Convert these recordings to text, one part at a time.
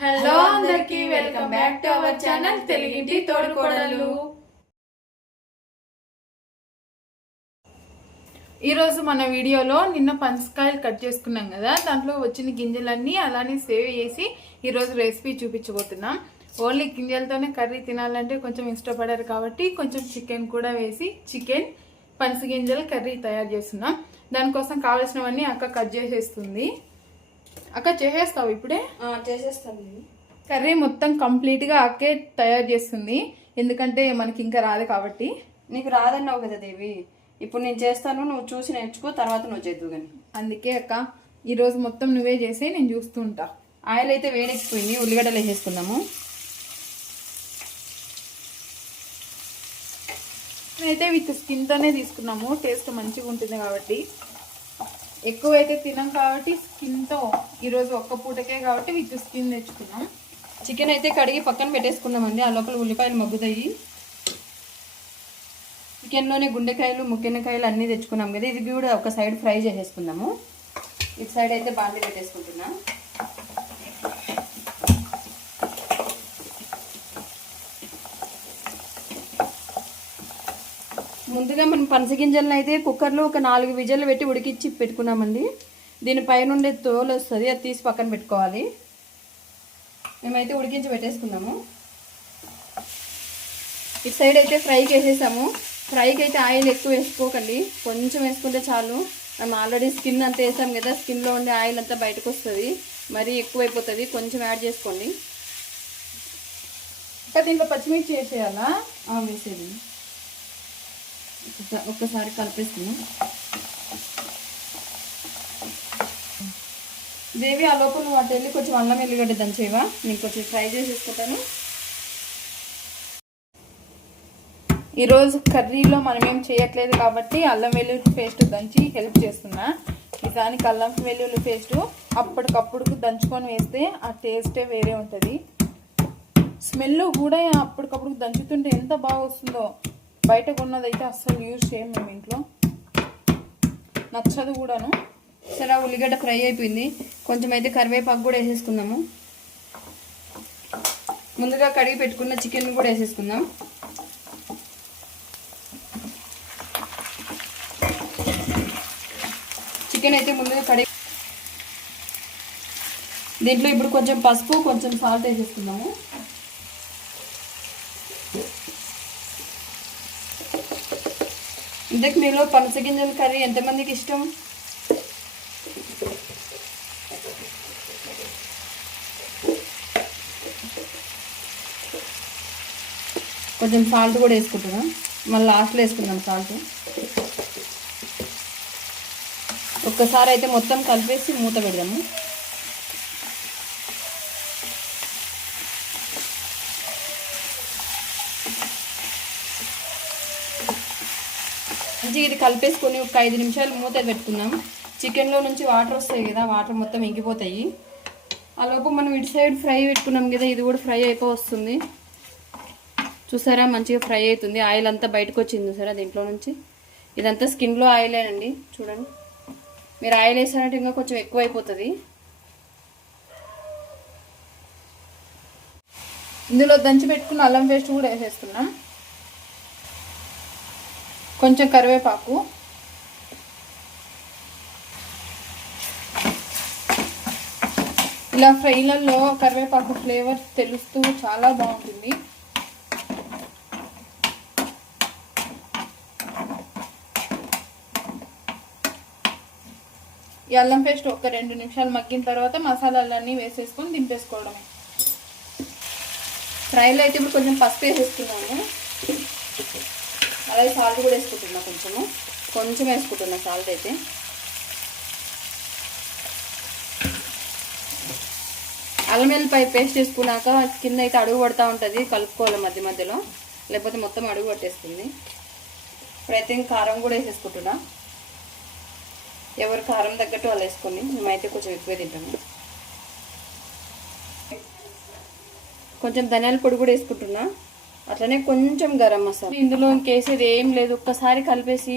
Hello అందరికి welcome back to our channel తెలుగింటి తోడుకోడలు. ఈరోజు మన వీడియోలో నిన్న పనసకాయలు కట్ చేసుకున్నాం కదా, దాంట్లో వచ్చిన గింజలన్నీ అలానే సేవ్ చేసి ఈరోజు రెసిపీ చూపించబోతున్నాం. ఓన్లీ గింజలతోనే కర్రీ తినాలంటే కొంచెం ఇష్టపడారు కాబట్టి కొంచెం చికెన్ కూడా వేసి చికెన్ పనస గింజల కర్రీ తయారు చేస్తున్నాం. దానికోసం కావాల్సినవన్నీ అక్క కట్ చేసేస్తుంది. అక్క చేసేస్తావు ఇప్పుడే? చేసేస్తాను. కర్రీ మొత్తం కంప్లీట్గా అక్కే తయారు చేస్తుంది, ఎందుకంటే మనకి ఇంకా రాదు కాబట్టి. నీకు రాదన్నావు కదా దేవి, ఇప్పుడు నేను చేస్తాను, నువ్వు చూసి నేర్చుకో, తర్వాత నువ్వు చేద్దు కానీ. అందుకే అక్క ఈరోజు మొత్తం నువ్వే చేసి నేను చూస్తూ ఉంటా. ఆయిల్ అయితే వేడెక్కిపోయింది, ఉల్లిగడ్డలు వేసేసుకుందాము. అయితే విత్ స్కిన్తోనే తీసుకున్నాము, టేస్ట్ మంచిగా ఉంటుంది కాబట్టి. ఎక్కువైతే తినాం కాబట్టి స్కిన్తో ఈరోజు ఒక్క పూటకే కాబట్టి విత్ స్కిన్ తెచ్చుకున్నాం. చికెన్ అయితే కడిగి పక్కన పెట్టేసుకున్నామండి. ఆ లోపల ఉల్లిపాయలు మగ్గుతాయి. చికెన్లోనే గుండెకాయలు ముక్కెనకాయలు అన్నీ తెచ్చుకున్నాం కదా, ఇది కూడా ఒక సైడ్ ఫ్రై చేసేసుకుందాము. ఇటు సైడ్ అయితే బాండి పెట్టేసుకుంటున్నా. ముందుగా మనం పనసగింజలను అయితే కుక్కర్లో ఒక 4 విజిల్లు పెట్టి ఉడికిచ్చి పెట్టుకున్నామండి. దీనిపైన ఉండే తోలు వస్తుంది, అది తీసి పక్కన పెట్టుకోవాలి. మేమైతే ఉడికించి పెట్టేసుకున్నాము. ఇటు సైడ్ అయితే ఫ్రైకి వేసేసాము. ఫ్రైకి అయితే ఆయిల్ ఎక్కువ వేసుకోకండి, కొంచెం వేసుకుంటే చాలు. మనం ఆల్రెడీ స్కిన్ అంతా వేసాం కదా, స్కిన్లో ఉండే ఆయిల్ అంతా బయటకు వస్తుంది, మరీ ఎక్కువైపోతుంది. కొంచెం యాడ్ చేసుకోండి. ఇంకా దీంట్లో పచ్చిమిర్చి వేసేయాలా? వేసేది. ఒక్కసారి కలిపేసుకున్నాం. దేవి ఆ లోపల నువ్వు అటు వెళ్ళి కొంచెం అల్లం ఎల్లిగడ్డ దంచేవా, నేను కొంచెం ఫ్రై చేసేసుకుంటాను. ఈరోజు కర్రీలో మనం ఏం చేయట్లేదు కాబట్టి అల్లం వెల్లుల్లి పేస్ట్ దంచి హెల్ప్ చేస్తున్నా. దానికి అల్లం వెల్లుల్లి పేస్ట్ అప్పటికప్పుడు దంచుకొని వేస్తే ఆ టేస్టే వేరే ఉంటుంది. స్మెల్ కూడా అప్పటికప్పుడు దంచుతుంటే ఎంత బాగా వస్తుందో. బయట కొన్నదైతే అస్సలు యూజ్ చేయం మేము ఇంట్లో, నచ్చదు కూడాను. సరే ఉల్లిగడ్డ ఫ్రై అయిపోయింది, కొంచెం అయితే కరివేపాకు కూడా వేసేసుకుందాము. ముందుగా కడిగి పెట్టుకున్న చికెన్ కూడా వేసేసుకుందాం. చికెన్ అయితే ముందుగా కడిగి దీంట్లో ఇప్పుడు కొంచెం పసుపు కొంచెం సాల్ట్ వేసేసుకుందాము. ఇంతకు మీలో పనస గింజల కర్రీ ఎంతమందికి ఇష్టం? కొంచెం సాల్ట్ కూడా వేసుకుంటున్నాం, మళ్ళీ లాస్ట్లో వేసుకుందాం సాల్ట్. ఒక్కసారి అయితే మొత్తం కలిపేసి మూత పెడదాము. మంచిగా ఇది కలిపేసుకొని ఒక 5 నిమిషాలు మూత పెట్టుకుందాం. చికెన్లో నుంచి వాటర్ వస్తాయి కదా, వాటర్ మొత్తం ఇంకిపోతాయి. ఆ లోపు మనం ఇటు సైడ్ ఫ్రై పెట్టుకున్నాం కదా, ఇది కూడా ఫ్రై వస్తుంది. చూసారా మంచిగా ఫ్రై అవుతుంది, ఆయిల్ అంతా బయటకు వచ్చింది చూసారా దీంట్లో నుంచి. ఇదంతా స్కిన్లో ఆయిలేనండి, చూడండి. మీరు ఆయిల్ వేసారంటే ఇంకా కొంచెం ఎక్కువ అయిపోతుంది. ఇందులో దంచి పెట్టుకున్న అల్లం పేస్ట్ కూడా వేసేస్తున్నాం. కొంచెం కరివేపాకు, ఇలా ఫ్రైలలో కరివేపాకు ఫ్లేవర్ తెలుస్తూ చాలా బాగుంటుంది. ఈ అల్లం పేస్ట్ ఒక 2 నిమిషాలు మగ్గిన తర్వాత మసాలాలన్నీ వేసేసుకొని దింపేసుకోవడమే. ఫ్రైలో అయితే ఇప్పుడు కొంచెం పసుపు వేసేసుకున్నాము, అలాగే సాల్ట్ కూడా వేసుకుంటున్నా. కొంచెం వేసుకుంటున్నా సాల్ట్ అయితే. అల్లం వెల్లిపాయ పేస్ట్ వేసుకున్నాక కింద అయితే అడుగు పడుతూ ఉంటుంది, కలుపుకోవాలి మధ్య మధ్యలో, లేకపోతే మొత్తం అడుగు పట్టేస్తుంది. ఇప్పుడైతే కారం కూడా వేసేసుకుంటున్నా. ఎవరు కారం తగ్గట్టు వాళ్ళు వేసుకోండి, మేమైతే కొంచెం ఎక్కువ తింటాము. కొంచెం ధనియాల పొడి కూడా వేసుకుంటున్నా, అట్లనే కొంచెం గరం మసాలా. ఇందులో ఇంకేసేది ఏం లేదు, ఒక్కసారి కలిపేసి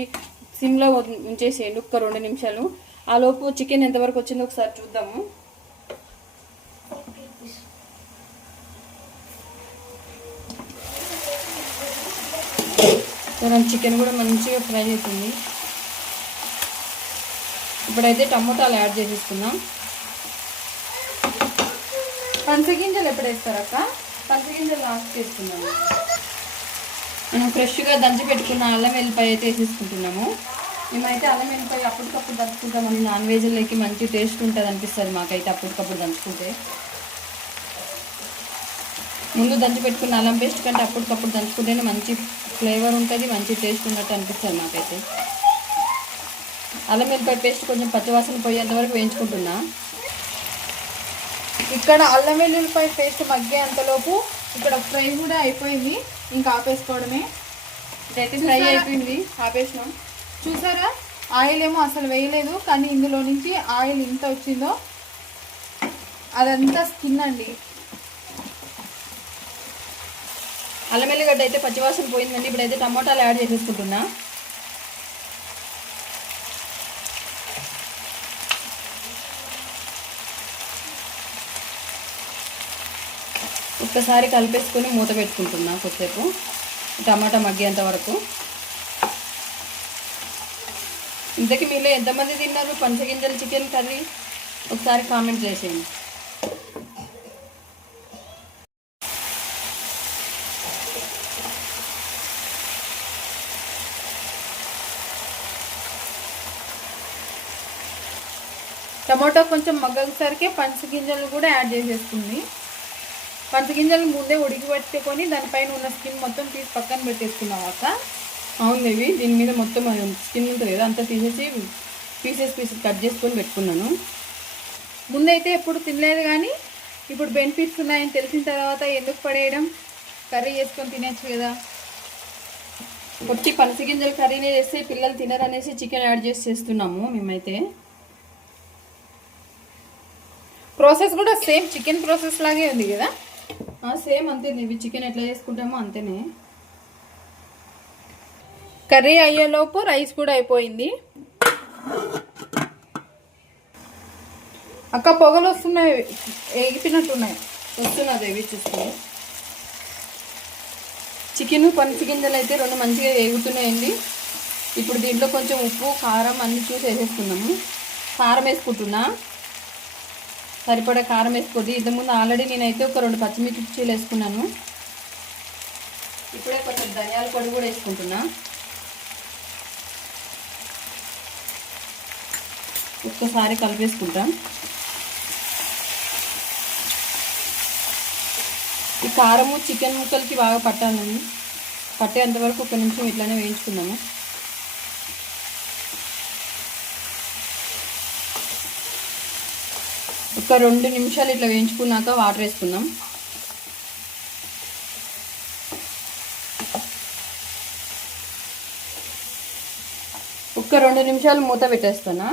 సిమ్లో ఉంచేసేయండి ఒక్క 2 నిమిషాలు. ఆ లోపు చికెన్ ఎంతవరకు వచ్చిందో ఒకసారి చూద్దాము. మనం చికెన్ కూడా మంచిగా ఫ్రై అవుతుంది. ఇప్పుడైతే టమోటాలు యాడ్ చేసేసుకుందాం. పంచగింజలు ఎప్పుడు వేస్తారక్క? పంచగింజలు లాస్ట్ వేసుకున్నాము. మనం ఫ్రెష్గా దంచి పెట్టుకున్న అల్లం వెల్లిపాయ అయితే వేసేసుకుంటున్నాము. మేమైతే అల్లం వెల్లిపాయ అప్పటికప్పుడు దంచుకుంటామని నాన్ వెజ్లోకి మంచి టేస్ట్ ఉంటుంది అనిపిస్తుంది మాకైతే అప్పటికప్పుడు దంచుకుంటే. ముందు దంచి పెట్టుకున్న అల్లం పేస్ట్ కంటే అప్పటికప్పుడు దంచుకుంటేనే మంచి ఫ్లేవర్ ఉంటుంది, మంచి టేస్ట్ ఉన్నట్టు అనిపిస్తుంది మాకైతే. అల్లం వెల్లిపాయ పేస్ట్ కొంచెం పచ్చివాసన పోయేంత వరకు వేయించుకుంటున్నా. ఇక్కడ అల్లం వెల్లుల్లిపాయ పేస్ట్ మగ్గేంతలోపు ఇక్కడ ఫ్రై కూడా అయిపోయింది, ఇంకా ఆపేసుకోవడమే. ఇదైతే ఫ్రై అయిపోయింది, ఆపేసినాం. చూసారా, ఆయిల్ ఏమో అసలు వేయలేదు, కానీ ఇందులో నుంచి ఆయిల్ ఎంత వచ్చిందో అదంతా స్కిన్ అండి. అల్లం వెల్లిగడ్డ అయితే పచ్చివాసన పోయిందండి. ఇప్పుడైతే టమాటాలు యాడ్ చేసేసుకుంటున్నా. ఒక్కసారి కలిపేసుకొని మూత పెట్టుకుంటున్నా కొద్దిసేపు, టమాటా మగ్గేంత వరకు. ఇంతకీ మీలో ఎంతమంది తిన్నారు పంచగింజల చికెన్ కర్రీ? ఒకసారి కామెంట్ చేసేయండి. టమాటో కొంచెం మగ్గసరికి పంచగింజలు కూడా యాడ్ చేసేసుకుంది. పంచగింజలు ముందే ఉడికి పెట్టుకొని దానిపైన ఉన్న స్కిన్ మొత్తం తీసి పక్కన పెట్టేసుకున్నాం అక్క. అవునులేవి, దీని మీద మొత్తం స్కిన్ ఉంటుంది కదా, అంతా తీసేసి పీసెస్ కట్ చేసుకొని పెట్టుకున్నాను. ముందైతే ఎప్పుడు తినలేదు, కానీ ఇప్పుడు బెనిఫిట్స్ ఉన్నాయని తెలిసిన తర్వాత ఎందుకు పడేయడం, కర్రీ చేసుకొని తినచ్చు కదా. కొట్టి పనసగింజల కర్రీనే చేస్తే పిల్లలు తినరనేసి చికెన్ యాడ్ చేసి చేస్తున్నాము మేమైతే. ప్రాసెస్ కూడా సేమ్ చికెన్ ప్రాసెస్ లాగే ఉంది కదా. సేమ్ అంతేనే, ఇవి చికెన్ ఎట్లా చేసుకుంటామో అంతేనే. కర్రీ అయ్యేలోపు రైస్ కూడా అయిపోయింది. అక్క పొగలు వస్తున్నాయి, ఎగిపినట్టున్నాయి. వస్తున్నది ఇవి చూసుకుని. చికెన్ పనసగింజలు అయితే రెండు మంచిగా వేగుతున్నాయండి. ఇప్పుడు దీంట్లో కొంచెం ఉప్పు కారం అన్నీ చూసి వేసేసుకున్నాము. కారం వేసుకుంటున్నా, సరిపడా కారం వేసుకోద్ది. ఇంతకుముందు ఆల్రెడీ నేనైతే ఒక 2 పచ్చిమిర్చీలు వేసుకున్నాను. ఇప్పుడే కొంచెం ధనియాల పొడి కూడా వేసుకుంటున్నా. ఒక్కసారి కలిపేసుకుంటాం. ఈ కారము చికెన్ ముక్కలకి బాగా పట్టాలని, పట్టేంతవరకు 1 నిమిషం ఇట్లానే వేయించుకుందాము. ఒక 2 నిమిషాలు ఇట్లా వేయించుకున్నాక వాటర్ వేసుకుందాం. ఒక 2 నిమిషాలు మూత పెట్టేస్తానా.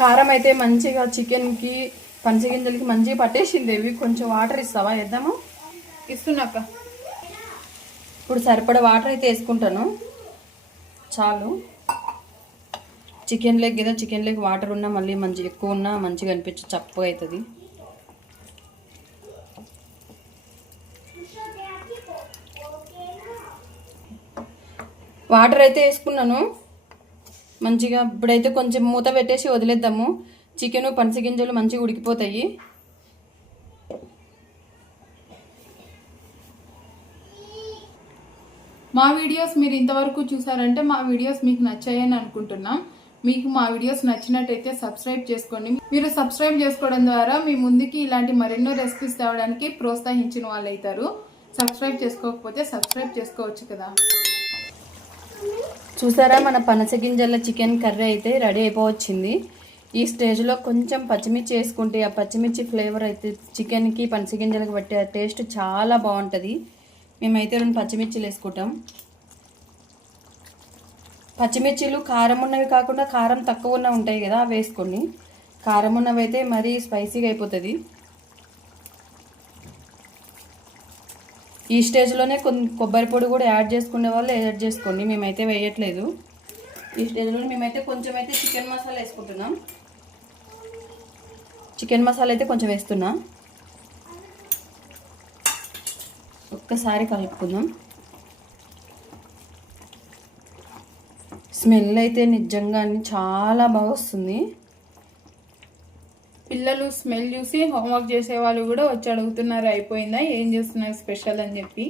కారం అయితే మంచిగా చికెన్కి పంచగింజలకి మంచిగా పట్టేసింది. ఇవి కొంచెం వాటర్ ఇస్తావా? వేద్దాము. ఇస్తున్నాక ఇప్పుడు సరిపడా వాటర్ అయితే వేసుకుంటాను, చాలు. చికెన్ లెగ్ కదా, చికెన్ లెగ్ వాటర్ ఉన్నా మళ్ళీ మంచి ఎక్కువ ఉన్నా మంచిగా అనిపించి చప్పగా అవుతుంది. వాటర్ అయితే వేసుకున్నాను మంచిగా. ఇప్పుడైతే కొంచెం మూత పెట్టేసి వదిలేద్దాము. చికెన్ పనసగింజలు మంచిగా ఉడికిపోతాయి. మా వీడియోస్ మీరు ఇంతవరకు చూసారంటే మా వీడియోస్ మీకు నచ్చాయని అనుకుంటున్నాం. మీకు మా వీడియోస్ నచ్చినట్టయితే సబ్స్క్రైబ్ చేసుకోండి. మీరు సబ్స్క్రైబ్ చేసుకోవడం ద్వారా మీ ముందుకి ఇలాంటి మరెన్నో రెసిపీస్ తేవడానికి ప్రోత్సహించిన వాళ్ళు అవుతారు. సబ్స్క్రైబ్ చేసుకోకపోతే సబ్స్క్రైబ్ చేసుకోవచ్చు కదా. చూసారా, మన పనసగింజల చికెన్ కర్రీ అయితే రెడీ అయిపోవచ్చింది. ఈ స్టేజ్లో కొంచెం పచ్చిమిర్చి వేసుకుంటే ఆ పచ్చిమిర్చి ఫ్లేవర్ అయితే చికెన్కి పనసగింజలకు పట్టే టేస్ట్ చాలా బాగుంటుంది. మేమైతే 2 పచ్చిమిర్చిలు వేసుకుంటాం. పచ్చిమిర్చిలు కారం ఉన్నవి కాకుండా కారం తక్కువ ఉన్నవి ఉంటాయి కదా, అవి వేసుకోండి. కారం ఉన్నవి అయితే మరీ స్పైసీగా అయిపోతుంది. ఈ స్టేజ్లోనే కొబ్బరి పొడి కూడా యాడ్ చేసుకునే వాళ్ళు యాడ్ చేసుకోండి, మేమైతే వేయట్లేదు. ఈ స్టేజ్లో మేమైతే కొంచెం అయితే చికెన్ మసాలా వేసుకుంటున్నాం. చికెన్ మసాలా అయితే కొంచెం వేస్తున్నా. ఒక్కసారి కలుపుకుందాం. స్మెల్ అయితే నిజంగా చాలా బాగా వస్తుంది. పిల్లలు స్మెల్ చూసి హోంవర్క్ చేసే వాళ్ళు కూడా వచ్చి అడుగుతున్నారు అయిపోయిందా, ఏం చేస్తున్నారు స్పెషల్ అని చెప్పి.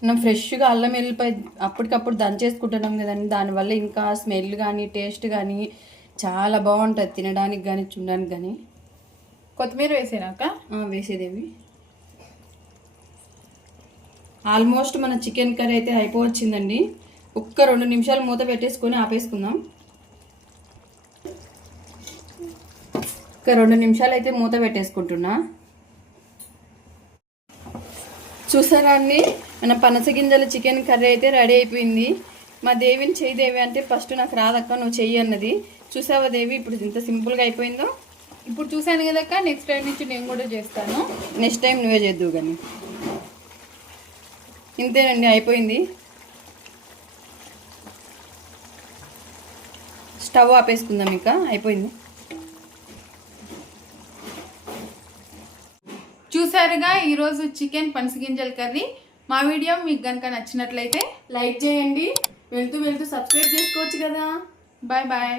మనం ఫ్రెష్గా అల్లం వెల్లిపాయ అప్పటికప్పుడు దంచేసుకుంటున్నాం కదండి, దానివల్ల ఇంకా స్మెల్ కానీ టేస్ట్ కానీ చాలా బాగుంటుంది తినడానికి కానీ చూడడానికి కానీ. కొత్తిమీర వేసినాక వేసేదేవి. ఆల్మోస్ట్ మన చికెన్ కర్రీ అయితే అయిపోవచ్చిందండి. ఒక్క 2 నిమిషాలు మూత పెట్టేసుకొని ఆపేసుకుందాం. ఒక 2 నిమిషాలు అయితే మూత పెట్టేసుకుంటున్నా. చూసారా అండి, మన పనస గింజల చికెన్ కర్రీ అయితే రెడీ అయిపోయింది. మా దేవిని చెయ్యి దేవి అంటే ఫస్ట్ నాకు రాదక్క నువ్వు చెయ్యి అన్నది. చూసావా దేవి ఇప్పుడు ఇంత సింపుల్గా అయిపోయిందో. ఇప్పుడు చూసాను కదక్క, నెక్స్ట్ టైం నుంచి నేను కూడా చేస్తాను. నెక్స్ట్ టైం నువ్వే చేద్దువు కానీ. ఇంతేనండి, అయిపోయింది. స్టవ్ ఆపేసుకుందాం, ఇంకా అయిపోయింది. చూసారుగా ఈరోజు చికెన్ పనసగింజల కర్రీ. మా వీడియో మీకు కనుక నచ్చినట్లయితే లైక్ చేయండి. వెళ్తూ వెళ్తూ సబ్స్క్రైబ్ చేసుకోవచ్చు కదా. Bye bye.